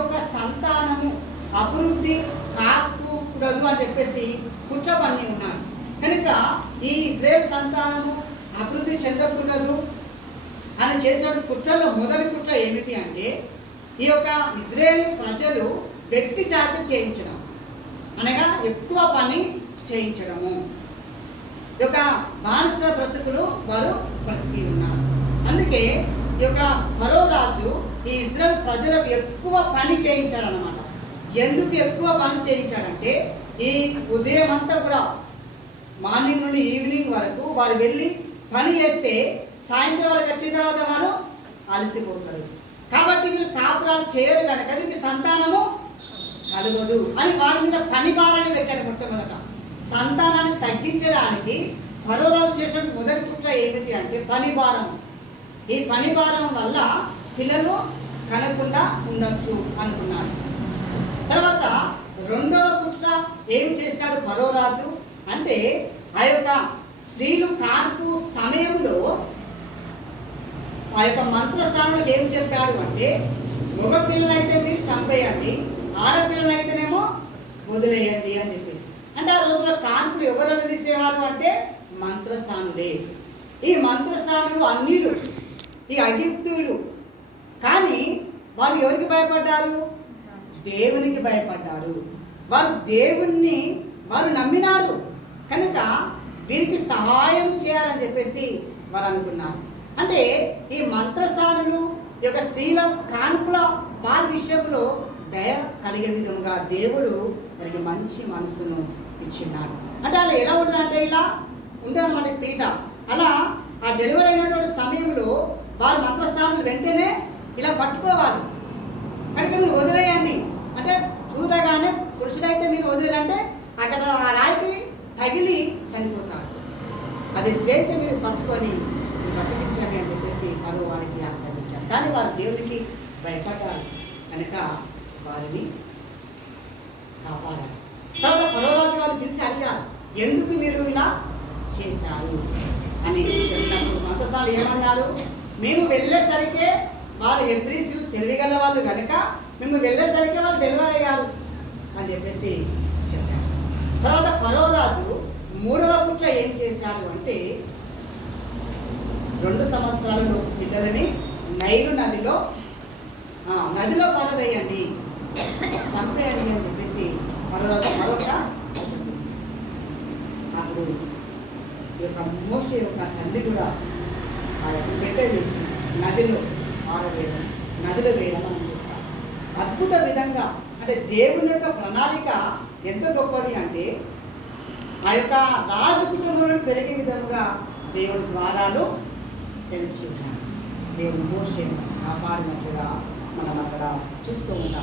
యొక్క సంతానము. అభివృద్ధి కాకూడదు అని చెప్పేసి కుట్ర పన్ని ఉన్నాడు. కనుక ఈ ఇజ్రాయేల్ సంతానము అభివృద్ధి చెందకూడదు అని చేసిన కుట్రలో మొదటి కుట్ర ఏమిటి అంటే ఈ యొక్క ఇజ్రాయేల్ ప్రజలు వ్యక్తి జాతి చేయించడం. అనగా ఎక్కువ పని చేయించడము. ఈ యొక్క బానిస బ్రతుకులు వారు బ్రతికి ఉన్నారు. అందుకే ఈ యొక్క మరో రాజు ఈ ఇజ్రాయల్ ప్రజలకు ఎక్కువ పని చేయించాడనమాట ఎందుకు ఎక్కువ పని చేయించాడంటే ఈ ఉదయం అంతా కూడా మార్నింగ్ నుండి ఈవినింగ్ వరకు వారు వెళ్ళి పని చేస్తే సాయంత్రం వరకు వచ్చిన తర్వాత వారు అలసిపోతారు. కాబట్టి వీళ్ళు కాపురాలు చేయరు కనుక వీరికి సంతానము కలగదు అని వారి మీద పని భారాన్ని పెట్టాడు మొట్టమొదట. సంతానాన్ని తగ్గించడానికి పరోరాలు చేసిన మొదటి కుట్ర ఏమిటి అంటే పని భారం. ఈ పని భారం వల్ల పిల్లలు కనకుండా ఉండొచ్చు అనుకున్నాడు. తర్వాత రెండవ కుట్ర ఏం చేశాడు మరో రాజు అంటే ఆ యొక్క స్త్రీలు కాన్పు సమయంలో ఆ యొక్క మంత్రస్థానంలో ఏం చెప్పాడు అంటే మగ పిల్లలైతే మీరు చంపేయండి ఆడపిల్లలైతేనేమో వదిలేయండి అని చెప్పేసి. అంటే ఆ రోజుల్లో కాన్పులు ఎవరు తీసేవారు అంటే మంత్రస్థానులే ఈ మంత్రస్థానులు అన్నిలు ఈ అగిప్తులు కానీ వారు ఎవరికి భయపడ్డారు? దేవునికి భయపడ్డారు. వారు దేవుణ్ణి వారు నమ్మినారు. కనుక వీరికి సహాయం చేయాలని చెప్పేసి వారు అనుకున్నారు. అంటే ఈ మంత్రసానులు ఈ యొక్క స్త్రీల కాన్పుల వారి విషయంలో దయ కలిగే విధముగా దేవుడు వారికి మంచి మనసును ఇచ్చిన్నాడు అంటే అలా ఎలా ఉంటుంది అంటే ఇలా ఉంటుంది అనమాట పీట. అలా ఆ డెలివరీ అయినటువంటి సమయంలో వారు మంత్రస్థానులు వెంటనే ఇలా పట్టుకోవాలి. కనుక మీరు వదిలేయండి. అంటే చూడగానే పురుషుడైతే మీరు వదిలేయంటే అక్కడ ఆ రాయికి తగిలి చనిపోతాడు. అది స్త్రీ అయితే మీరు పట్టుకొని మీరు బతికించండి అని చెప్పేసి మరో వారికి ఆక్రమించారు కానీ వారు దేవునికి భయపడ్డారు. కనుక వారిని కాపాడారు. తర్వాత పరోరాజు వారు పిలిచి అడిగారు ఎందుకు మీరు ఇలా చేశారు? అని చెప్పినప్పుడు మంతసాలు ఏమన్నారు? మేము వెళ్ళేసరికే వారు హెబ్రీసులు తెలివిగల వాళ్ళు కనుక మేము వెళ్ళేసరికి వాళ్ళు డెలివరీ అయ్యారు అని చెప్పేసి చెప్పారు తర్వాత పరోరాజు మూడవ కుట్ర ఏం చేశాడు అంటే రెండు సంవత్సరాలలో పిల్లలని నైరు నదిలో నదిలో పారవేయండి చంపేయండి అని చెప్పేసి పరోరాజు మరొక హత్య చేశాడు. అప్పుడు ఈ యొక్క మోస యొక్క తల్లి కూడా ఆ యొక్క బిడ్డ వేసి నదిలో ఆరవేయడం నదిలో వేయడం అని చూస్తాం. అద్భుత విధంగా అంటే దేవుని యొక్క ప్రణాళిక ఎంత గొప్పది అంటే ఆ యొక్క రాజు కుటుంబంలో పెరిగే విధముగా దేవుడి ద్వారాలు తెలిసి ఉన్నాడు దేవుని మోషేను కాపాడినట్లుగా మనం అక్కడ చూస్తూ ఉంటాం.